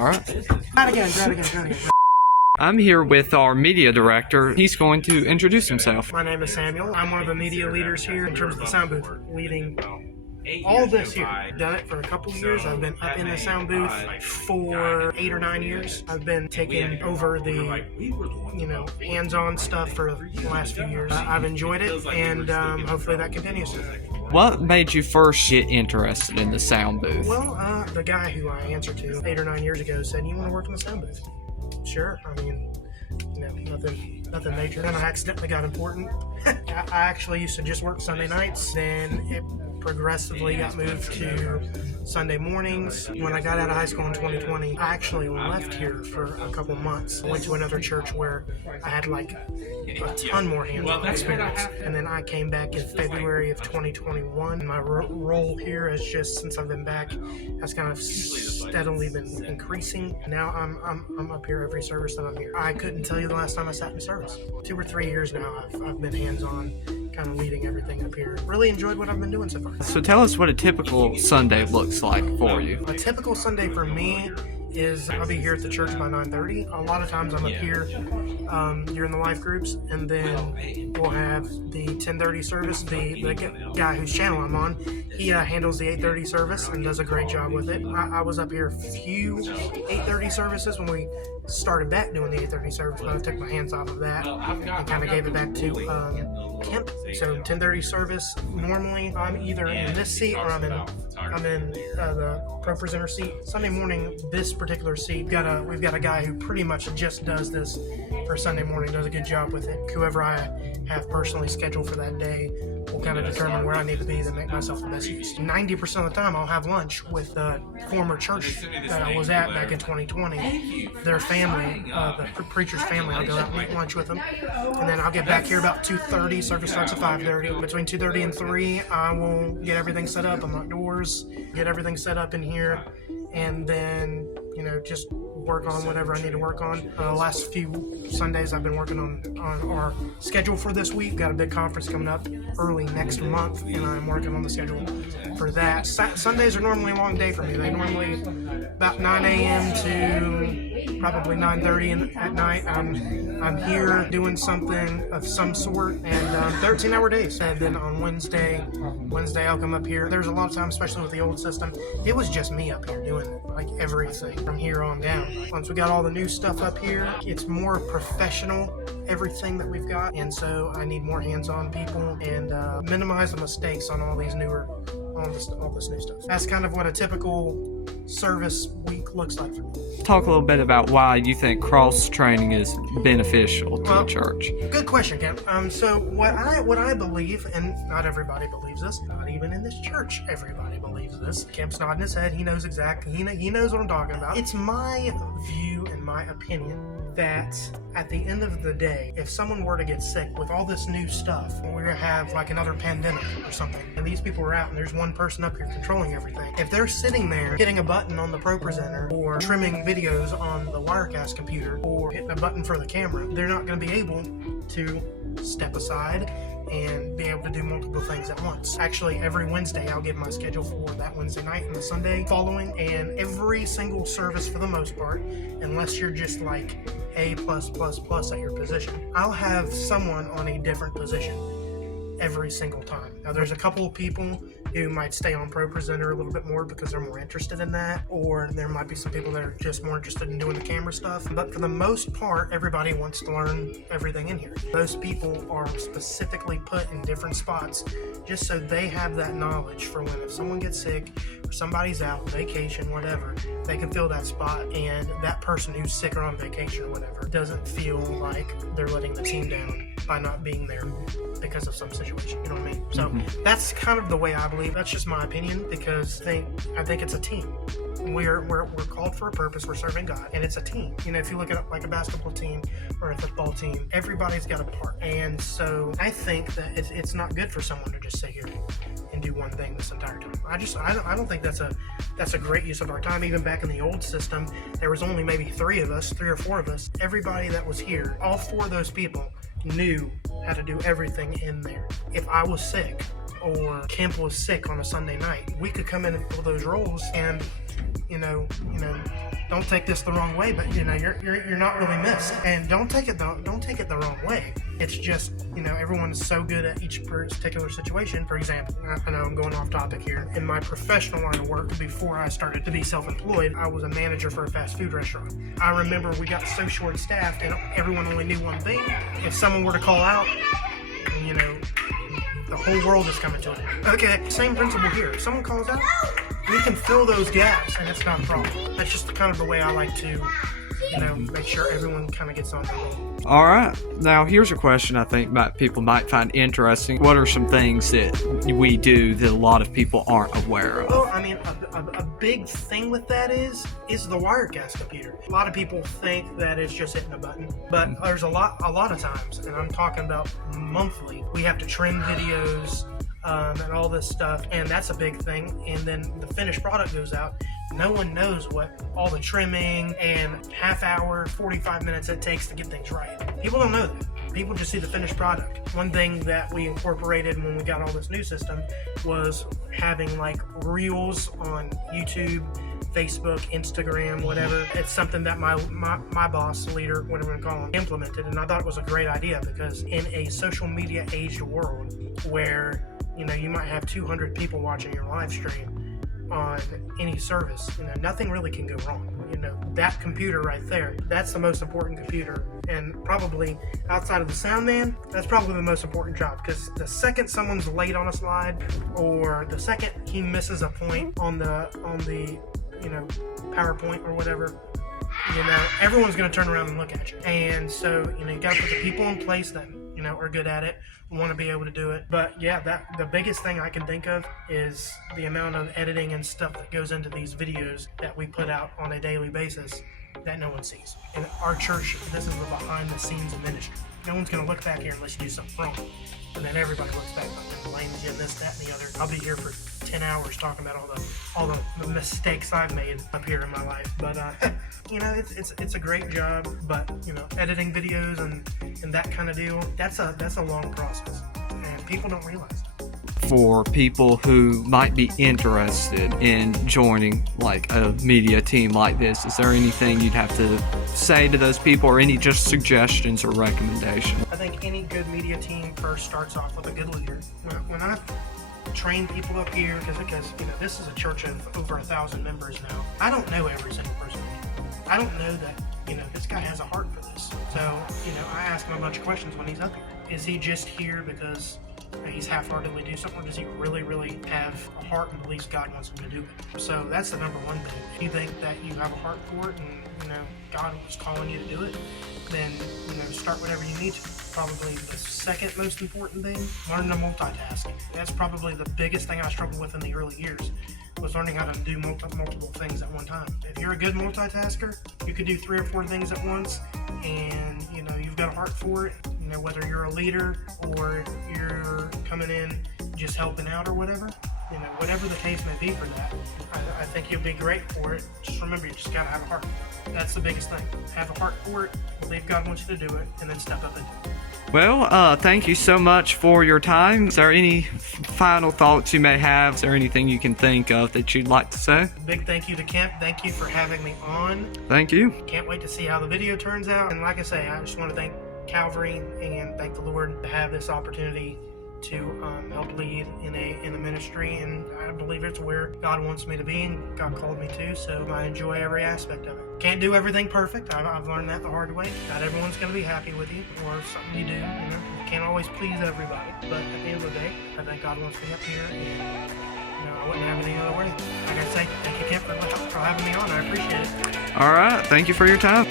All right. Try it again. I'm here with our media director. He's going to introduce himself. My name is Samuel. I'm one of the media leaders here in terms of the sound booth, leading all this here. I've done it for a couple of years. I've been up in the sound booth for 8 or 9 years. I've been taking over the, hands-on stuff for the last few years. I've enjoyed it, and hopefully that continues. What made you first get interested in the sound booth? Well, the guy who I answered to 8 or 9 years ago said, "You want to work in the sound booth?" Sure. I mean, nothing major. Then I accidentally got important. I actually used to just work Sunday nights. Then it progressively got moved to Sunday mornings. When I got out of high school in 2020, I actually left here for a couple months. I went to another church where I had like a ton more hands-on experience. And then I came back in February of 2021. My role here has just, since I've been back, has kind of steadily been increasing. Now I'm up here every service that I'm here. I couldn't tell you the last time I sat in service. 2 or 3 years now I've been hands-on, kind of leading everything up here. Really enjoyed what I've been doing so far. So tell us what a typical Sunday looks like for you. A typical Sunday for me is I'll be here at the church by 9:30. A lot of times I'm up here during the life groups, and then we'll have the 10:30 service. The guy whose channel I'm on, he handles the 8:30 service and does a great job with it. I was up here a few 8:30 services when we started back doing the 8:30 service, but I took my hands off of that and kind of gave it back to Kemp. So 10:30 service, normally I'm either in this seat or I'm in the pro presenter seat. Sunday morning, this particular seat, we've got a guy who pretty much just does this for Sunday morning, does a good job with it. Whoever I have personally scheduled for that day will kind of determine where I need to be to make myself the best use. 90% of the time I'll have lunch with the former church that I was at back in 2020. Their family, the preacher's family, I'll go out and eat lunch with them. And then I'll get back here about 2:30, service starts at 5:30. Between 2:30 and 3, I will get everything set up, unlock doors, get everything set up in here, and then, just work on whatever I need to work on. The last few Sundays I've been working on our schedule for this week. Got a big conference coming up early next month, and I'm working on the schedule for that. Sundays are normally a long day for me. They normally about 9 a.m. to probably 9:30 at night. I'm here doing something of some sort, and 13-hour days. And then on Wednesday I'll come up here. There's a lot of times, especially with the old system, it was just me up here doing like everything from here on down. Once we got all the new stuff up here, it's more professional, everything that we've got, and so I need more hands-on people and minimize the mistakes on all this new stuff. That's kind of what a typical service week looks like for me. Talk a little bit about why you think cross-training is beneficial to the church. Good question, Kemp. So what I believe, and not everybody believes this, not even in this church everybody believes this. Kemp's nodding his head. He knows exactly. He knows what I'm talking about. It's my view and my opinion that at the end of the day, if someone were to get sick with all this new stuff, we're gonna have like another pandemic or something, and these people are out and there's one person up here controlling everything. If they're sitting there hitting a button on the Pro Presenter or trimming videos on the Wirecast computer or hitting a button for the camera, they're not gonna be able to step aside and be able to do multiple things at once. Actually, every Wednesday I'll give my schedule for that Wednesday night and the Sunday following, and every single service for the most part, unless you're just like A+++ at your position, I'll have someone on a different position every single time. Now there's a couple of people who might stay on Pro Presenter a little bit more because they're more interested in that, or there might be some people that are just more interested in doing the camera stuff, but for the most part everybody wants to learn everything in here. Those people are specifically put in different spots just so they have that knowledge for when if someone gets sick or somebody's out on vacation, whatever, they can fill that spot, and that person who's sick or on vacation or whatever doesn't feel like they're letting the team down by not being there because of some situation, you know what I mean? So that's kind of the way I believe. That's just my opinion, because I think it's a team. We're called for a purpose. We're serving God, and it's a team. If you look at it like a basketball team or a football team, everybody's got a part. And so I think that it's not good for someone to just sit here and do one thing this entire time. I don't think that's a great use of our time. Even back in the old system, there was only maybe 3 or 4 of us. Everybody that was here, all 4 of those people knew how to do everything in there. If I was sick or Kemp was sick on a Sunday night, we could come in and fill those roles and don't take this the wrong way, but you're not really missed. And don't take it the wrong way. It's just, everyone's so good at each particular situation. For example, I know I'm going off topic here. In my professional line of work, before I started to be self-employed, I was a manager for a fast food restaurant. I remember we got so short-staffed and everyone only knew one thing. If someone were to call out, the whole world is coming to an end. Okay, same principle here. If someone calls out, we can fill those gaps, and it's not a problem. That's just kind of the way I like to, make sure everyone kind of gets on the roll. All right. Now, here's a question I think people might find interesting. What are some things that we do that a lot of people aren't aware of? Well, I mean, a big thing with that is the Wirecast computer. A lot of people think that it's just hitting a button, but there's a lot of times, and I'm talking about monthly, we have to trim videos, and all this stuff, and that's a big thing. And then the finished product goes out. No one knows what all the trimming and half hour, 45 minutes it takes to get things right. People don't know that. People just see the finished product. One thing that we incorporated when we got all this new system was having like reels on YouTube, Facebook, Instagram, whatever. It's something that my boss, leader, whatever you call him, implemented, and I thought it was a great idea because in a social media aged world where you might have 200 people watching your live stream on any service, nothing really can go wrong. That computer right there, that's the most important computer, and probably outside of the sound man, that's probably the most important job, because the second someone's late on a slide, or the second he misses a point on the PowerPoint or whatever, everyone's going to turn around and look at you. And so, you got to put the people in place that are good at it, want to be able to do it. But yeah, the biggest thing I can think of is the amount of editing and stuff that goes into these videos that we put out on a daily basis that no one sees. In our church, this is the behind the scenes of ministry. No one's going to look back here unless you do something wrong. And then everybody looks back and blames you and this, that, and the other. I'll be here for 10 hours talking about all the mistakes I've made up here in my life. But it's a great job. But editing videos and that kind of deal, that's a long process, and people don't realize it. For people who might be interested in joining like a media team like this, is there anything you'd have to say to those people, or any just suggestions or recommendations? I think any good media team first starts off with a good leader. When I train people up here, because this is a church of over 1,000 members now, I don't know every single person. I don't know that this guy has a heart for this. So I ask him a bunch of questions when he's up here. Is he just here because he's half-heartedly do something, or does he really, really have a heart and believes God wants him to do it? So that's the number one thing. If you think that you have a heart for it and God was calling you to do it, then start whatever you need to. Probably the second most important thing, learn to multitask. That's probably the biggest thing I struggled with in the early years, was learning how to do multiple things at one time. If you're a good multitasker, you could do 3 or 4 things at once, and you've got a heart for it. Whether you're a leader or you're coming in just helping out or whatever, whatever the case may be for that, I think you'll be great for it. Just remember, you just gotta have a heart. That's the biggest thing. Have a heart for it, believe God wants you to do it, and then step up and do it. Well, thank you so much for your time. Is there any final thoughts you may have? Is there anything you can think of that you'd like to say? Big thank you to Kemp. Thank you for having me on. Thank you. Can't wait to see how the video turns out. And like I say, I just want to thank Calvary and thank the Lord to have this opportunity to help lead in a ministry, and I believe it's where God wants me to be and God called me to, so I enjoy every aspect of it. Can't do everything perfect. I've learned that the hard way. Not everyone's going to be happy with you or something you do. You can't always please everybody, but at the end of the day, I think God wants me up here, and I wouldn't have it any other way. Like I say, thank you, Kemp, for having me on. I appreciate it. All right. Thank you for your time.